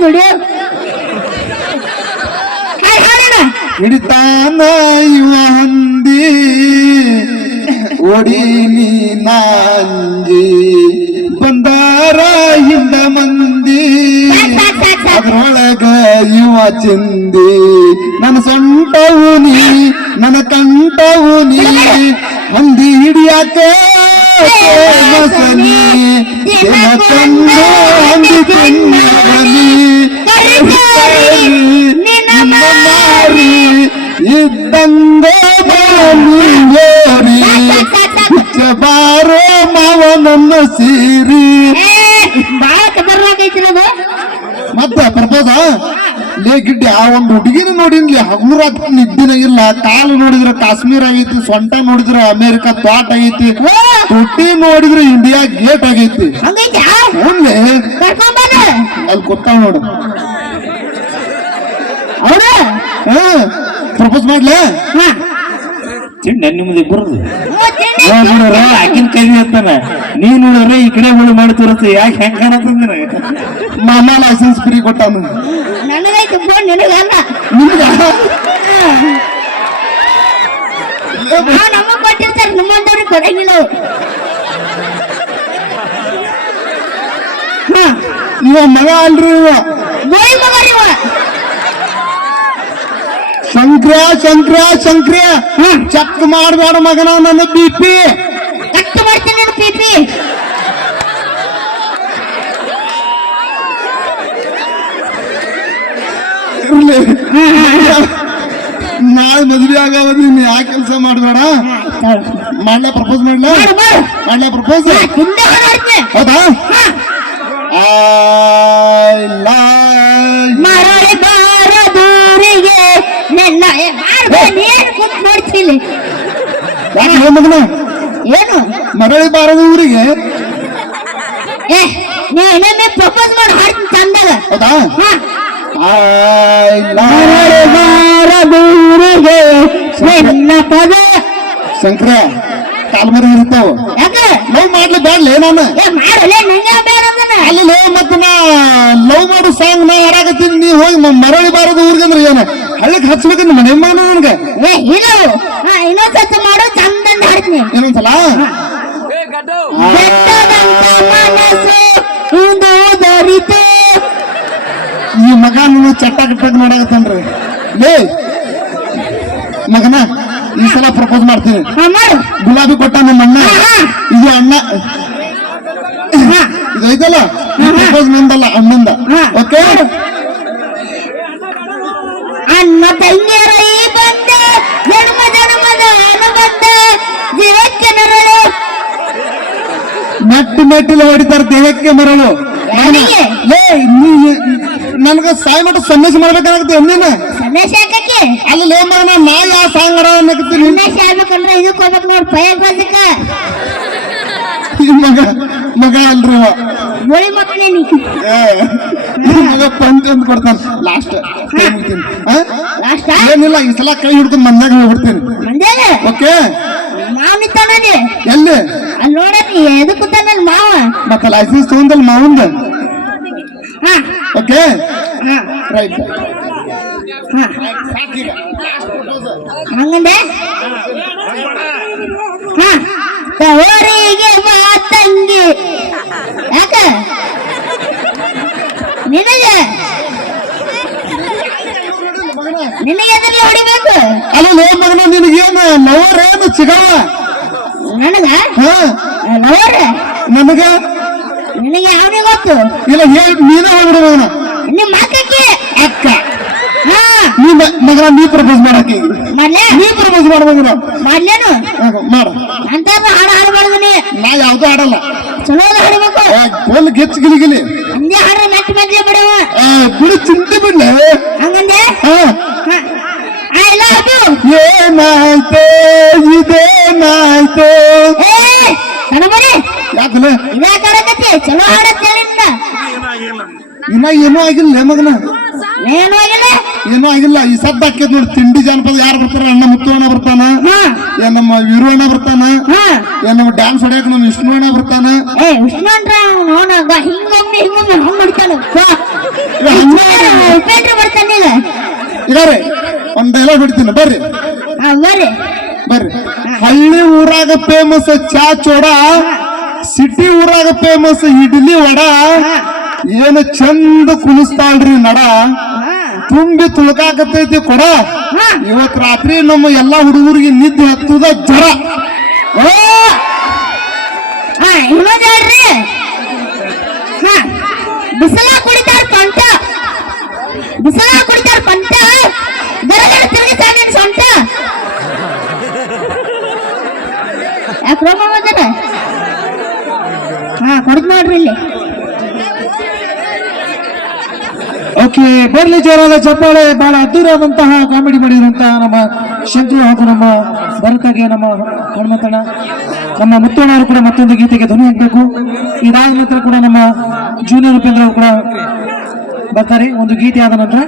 ದುಡಿಯೋ ಹಾಯ್ ಹಾಡೋಣ ಹಿಡಿತಾನ ಇವ ಹಂದಿ ಒಡಿ ನೀ ನಾಂಜಿ ಬಂದಾರ ಹಿಂದ ಮಂದಿ ಸಾಕ್ ಸಾಕ್ ಸಾಕ್ ಸಾಕ್ ಅದ್ರೊಳಗ ಇವ ಚಿಂದಿ, ನನ್ನ ಸೊಂಟವು ನೀ, ನನ್ನ ಕಂಠವು ನೀ, ಹಂದಿ ಹಿಡಿಯಾಕ ದಿನ ಕಂಡು ಹಂದಿ ತಿನ್ನವನಿ ನಿನ್ನ ಮಾರಿ ಸಾಕ್ ಸಾಕ್ ಬಾರೋ ಮಾವ ನನ್ನ ಸೀರಿ ಮತ್ತೆ ಪ್ರಪೋಸ ಲೇ ಗಿಡ್ಡಿ ಆ ಒಂದು ಹುಡುಗಿನ ನೋಡಿನ್ಲಿ ಹಗುರಾತ್ ನಿದ್ದಿನ ಇಲ್ಲ. ಕಾಲು ನೋಡಿದ್ರೆ ಕಾಶ್ಮೀರ ಆಗೈತಿ ಸೊಂಟ ನೋಡಿದ್ರೆ ಅಮೆರಿಕ ತ್ವಾಟ್ ಆಗೈತಿ. ಹುಟ್ಟಿ ತುಟ್ಟಿ ನೋಡಿದ್ರೆ ಇಂಡಿಯಾ ಗೇಟ್ ಆಗೈತಿ. ಅಲ್ಲಿ ಗೊತ್ತ ನೋಡು. ಪ್ರಪೋಸ್ ಮಾಡ್ಲೇ? ನಿಮ್ದು ಇಬ್ಬರದು ಆಕಿನ ಕೈ ಇರ್ತಾನ. ನೀ ನೋಡಿದ್ರೆ ಈ ಕಡೆ ಹುಳು ಮಾಡಿ ತೋರಿಸ್ತಿ ಯಾಕೆ ಹೆಂಗ್ ಕಾಣತ್ತದ ನಿನಗೆ ಮಾಮ ಲೈಸೆನ್ಸ್ ಫ್ರೀ ಕೊಟ್ಟಾನು. ಫೋನ್ ನಿನಗಲ್ಲ ನಿಮ್ಗ ನಾ ನಮಗ್ ಕೊಟ್ಟಿರ್ತಾರೆ ನಿಮ್ಮಂತವ್ರಿಗೆ ಕೊಡಂಗಿಲ್ಲ ಇವ ಮಗ ಅಲ್ರಿ ಇವ. ಮಗರಿ ಇವ. ಶಂಕ್ರ ಶಂಕ್ರ ಶಂಕ್ರ. ಚೆಕ್ ಮಾಡಬೇಡ ಮಗನ, ನನ್ನ ಬಿ ಪಿ. ಕಟ್ ಮಾಡ್ತೀನಿ ನೀನು ಪಿಪಿ ಇರ್ಲಿ ನಾಳೆ ಮದ್ವೆ ಆಗವ ನೀನ್ ಯಾಕೆ ಕೆಲಸ ಮಾಡ್ಬೇಡ? ಮಾಡ್ಲಾ ಪ್ರಪೋಸ್ ಮಾಡ್ಲಾ? ಮಾಡು ಮಾಡು. ಮಾಡ್ಲಾ ಪ್ರಪೋಸ್ ಹಿಂದೆ? ಏನು ಮರಳಿ ಬಾರದ ಊರಿಗೆ ನೀ ಇನ್ನೊಮ್ಮೆ ಪ್ರಪೋಸ್ ಮಾಡಿ ಹಾಡ್ತೀನಿ ಚಂದಾಗ. ಹೌದಾ? ಶಂಕರ ಕಾಲ್ಮರಿ ಇರ್ತಾವ. ಲವ್ ಮಾಡ್ಲಿ ಬ್ಯಾಡ್ಲಿ ನಾನು. ಅಲ್ಲಿ ಲವ್ ಮತ್ತ ನಾ ಲವ್ ಮಾಡೋ ಸಾಂಗ್ ನಾ ಹಾಡಾಕತ್ತೀನಿ ನೀ ಹೋಗಿ ಮರಳಿ ಬಾರದು ಊರಿಗೆ ಅಂದ್ರೆ ಏನ? ಹಳ್ಳಕ್ ಹಚ್ಬೇಕಂದ್ರೆ ಮನೆ ಮಾನ ನನ್ಗೆ. ಏ ಇಲ್ಲ ಹಾ ಇನ್ನೊಂದ್ಸತಿ ಮಾಡು ಚಂದಂದ ಹಾಡ್ತೀನಿ ಏನೊಂದ್ಸಲ ಬೆಟ್ಟದಂತ ಮನಸ್ಸು ಇಂದು ದೊರಿತು ನೀವು ಚಟ್ಟ ಕಟ್ಟಾಗ ನೋಡಾಕತ್ತನ್ರಿ? ಲೇ ಮಗನ ಈ ಸಲ ಪ್ರಪೋಸ್ ಮಾಡ್ತೀನಿ. ಗುಲಾಬಿ ಕೊಟ್ಟ ನಮ್ಮ ಅಣ್ಣ. ಇದು ಅಣ್ಣ. ಹಾ. ಇದಲ್ಲ ಪ್ರಪೋಸ್ ನಂದಲ್ಲ ಅಣ್ಣಂದ. ಓಕೆ ಅಣ್ಣ ಈ ಬಂದ ಜನ್ಮ ಜನ್ಮದ ಅನುಬಂಧ ಜೀವಕ್ಕೆ ನರಳು ಮೆಟ್ಟಿ ಮೆಟ್ಟಿಲು ಹೊಡಿತಾರ ದೇಹಕ್ಕೆ ಮರಳು. ಏ? ಲೇ ನೀ ನನ್ಗ ಸಾಯಿ ಮಟ್ಟ ಸನ್ಯಾಸ ಮಾಡ್ಬೇಕಾಗತ್ತೆ ಅನ್ನೇನ ಸಂದೇಶ ಹಾಕಕ್ಕೆ ಅಲ್ಲಿ ಮಗನ ನಾ ಯಾವ ಸಾಂಗ್ ಹಾಡ ಅನ್ನಕತ್ತೀನಿ ಸಂದೇಶ ಆಗ್ಬೇಕಂದ್ರೆ ಇದಕ್ಕೆ ಹೋಗ್ಬೇಕು ನೋಡಿ ಬಂದಕ್ಕ ಈ ಮಗ ಮಗ ಅಲ್ರಿ ಇವ. ಗೋಳಿ ನೀನು. ಏ, ಈ ಮಗ ಪಂಚ ಅಂತ ಕೊಡ್ತಾನ. ಲಾಸ್ಟ್ ಲಾಸ್ಟ್ ಏನಿಲ್ಲ ಈ ಸಲ ಕೈ ಹಿಡ್ಕೊಂಡು ಮಂದಾಗ ಹೋಗ್ಬಿಡ್ತೀನಿ. ಓಕೆ? ಮಾವ ನಿಂತಾನಲ್ಲಿ ಎಲ್ಲಿ? ಅಲ್ಲಿ ನೋಡಿ ಎದಕ್ಕೆ ಕೂತಾನಲ್ ಮಾವ? ಮತ್ತೆ ಲೈಸೆನ್ಸ್ ತಗೊಂಡಲ್ಲಿ ಮಾವಂದ? ಓಕೆ? ರೈಟ್ ಹಂಗಂದೆ ತವರಿಗೆ ಬಾ ತಂಗಿ ಯಾಕ? ನಿನಗೆ? ನಿನಗೆ ಎದ್ರಲ್ಲಿ ಹೊಡಿಬೇಕು? ಅಲ್ಲ ಲೇ ಮಗನ ನಿನಗೇನು ಲವರ್ ಏನು ಸಿಗವ ನನಗ? ಹಾ. ಲವರ್? ನನಗ? ಯಾವನಿಗೆ ಗೊತ್ತು? ಇಲ್ಲ ಹೇಳಿ ನೀನೇ ಹೋಗ್ಬಿಡು ಮಗನ ನಿಮ್ಮ ಅಕ್ಕಕ್ಕೆ ಅಕ್ಕ ಹಾ ನೀ ಮ- ಮಗನ ನೀ ಪ್ರಪೋಸ್ ಮಾಡಕ್ಕೆ ಈಗ. ಮಾಡ್ಲೆ ನೀ ಪ್ರಪೋಸ್ ಮಾಡ ಮಗನ ಮಾಡ್ಲೇನು ಮಾಡ ಅಂತ ಹಾಡು ಹಾಡ್ಬಾರ್ದು ನೀ ನಾ ಯಾವ್ದು ಹಾಡಲ್ಲ. ಚಲೋ ಹಾಡಬೇಕು. ಫುಲ್ ಗೆಚ್ ಗಿಲಿಗಿಲಿ. ಹಂಗೆ ಹಾಡ್ರೆ ಮೆಟ್ಟ ಮೆಟ್ಲೆ ಬಿಡವ. ಬಿಡು ಚಿಂತೆ ಬಿಡ್ಲೆ. ಹಂಗಂದೆ? ಹಾ. I love you. ಏನಾಯ್ತು ಇದೇನಾಯ್ತು. ಏ ಕಣಮರಿ ಯಾಕಲೆ? ಇದೇ ಕಡಕತ್ತಿ ಚಲೋ ಹಾಡತ್ತೆ ಹೇಳಿದ್ದ ಇನ್ನ ಏನೂ ಆಗಿಲ್ಲ ಮಗನ. ಏನೂ ಆಗಿಲ್ಲ. ಏನೂ ಆಗಿಲ್ಲ. ಈ ಸದ್ದ ಹಾಕಿದ್ ನೋಡಿ ತಿಂಡಿ ಜಾನಪದ ಯಾರು ಬರ್ತಾರ ಅಣ್ಣ ಮುತ್ತು ಅಣ್ಣ ಬರ್ತಾನ. ಏನ್ ನಮ್ಮ ವೀರು ಅಣ್ಣ ಬರ್ತಾನ ಏನ್ ನಮ್ಮ ಡ್ಯಾನ್ಸ್ ಹೊಡ್ಯಾಕ ನಮ್ಮ ವಿಷ್ಣು ಅಣ್ಣ ಬರ್ತಾನ? ಏ ಉಸ್ಮಾನ್ರ ಅವನ ಹಿಂಗೊಮ್ಮೆ ಹಿಂಗೊಮ್ಮೆ ಹಂಗ್ ಮಾಡ್ತಾನ. ಇವ ಹಂಗ ಇದಾರೆ ಒಂದ್ ಡೈಲಾಗ್ ಬಿಡ್ತೀನಿ ಬರ್ರಿ. ಹಾ ಬರ್ರಿ. ಬರ್ರಿ. ಹಳ್ಳಿ ಊರಾಗ ಫೇಮಸ್ ಚಾ ಚೋಡ ಸಿಟಿ ಊರಾಗ ಫೇಮಸ್ ಇಡ್ಲಿ ವಡ ಏನು ಚಂದ ಕುಲಿಸ್ತಾಳ್ರಿ ನಡ. ತುಂಬಿ ತುಳುಕಾಕತೈತಿ ಕೊಡ. ಹಾ. ಇವತ್ ರಾತ್ರಿ ನಮ್ಮ ಎಲ್ಲಾ ಹುಡುಗರಿಗೆ ನಿದ್ದೆ ಹತ್ತುದ ಜರ ಬಿಸಿಲ ಕುಡಿತಾರ ಪಂಟ. ಬಿಸಿಲ ಕುಡಿತಾರ ಪಂಟ. ಸೊಂಟ. ಯಾಕೆ ಹಾ ಕೊಡ್ದ್ ನೋಡ್ರಿ ಇಲ್ಲಿ ಓಕೆ ಬರ್ಲಿ ಜೋರಾದ ಚಪ್ಪಾಳೆ ಬಹಳ ಅದ್ದೂರಿಯಾದಂತಹ ಕಾಮಿಡಿ ಮಾಡಿರುವಂತಹ ನಮ್ಮ ಶಂಕರು ಹಾಗೂ ನಮ್ಮ ಭರತಗೆ ನಮ್ಮ ಹನುಮಂತಣ್ಣ, ನಮ್ಮ ಮುತ್ತಣ್ಣವರು ಕೂಡ ಮತ್ತೊಂದು ಗೀತೆಗೆ ಧ್ವನಿ ಹಾಕಬೇಕು. ಇದಾದ ನಂತರ ಕೂಡ ನಮ್ಮ ಜೂನಿಯರ್ ಉಪೇಂದ್ರ ಕೂಡ ಬರ್ತಾರೆ. ಒಂದು ಗೀತೆ ಆದ ನಂತರ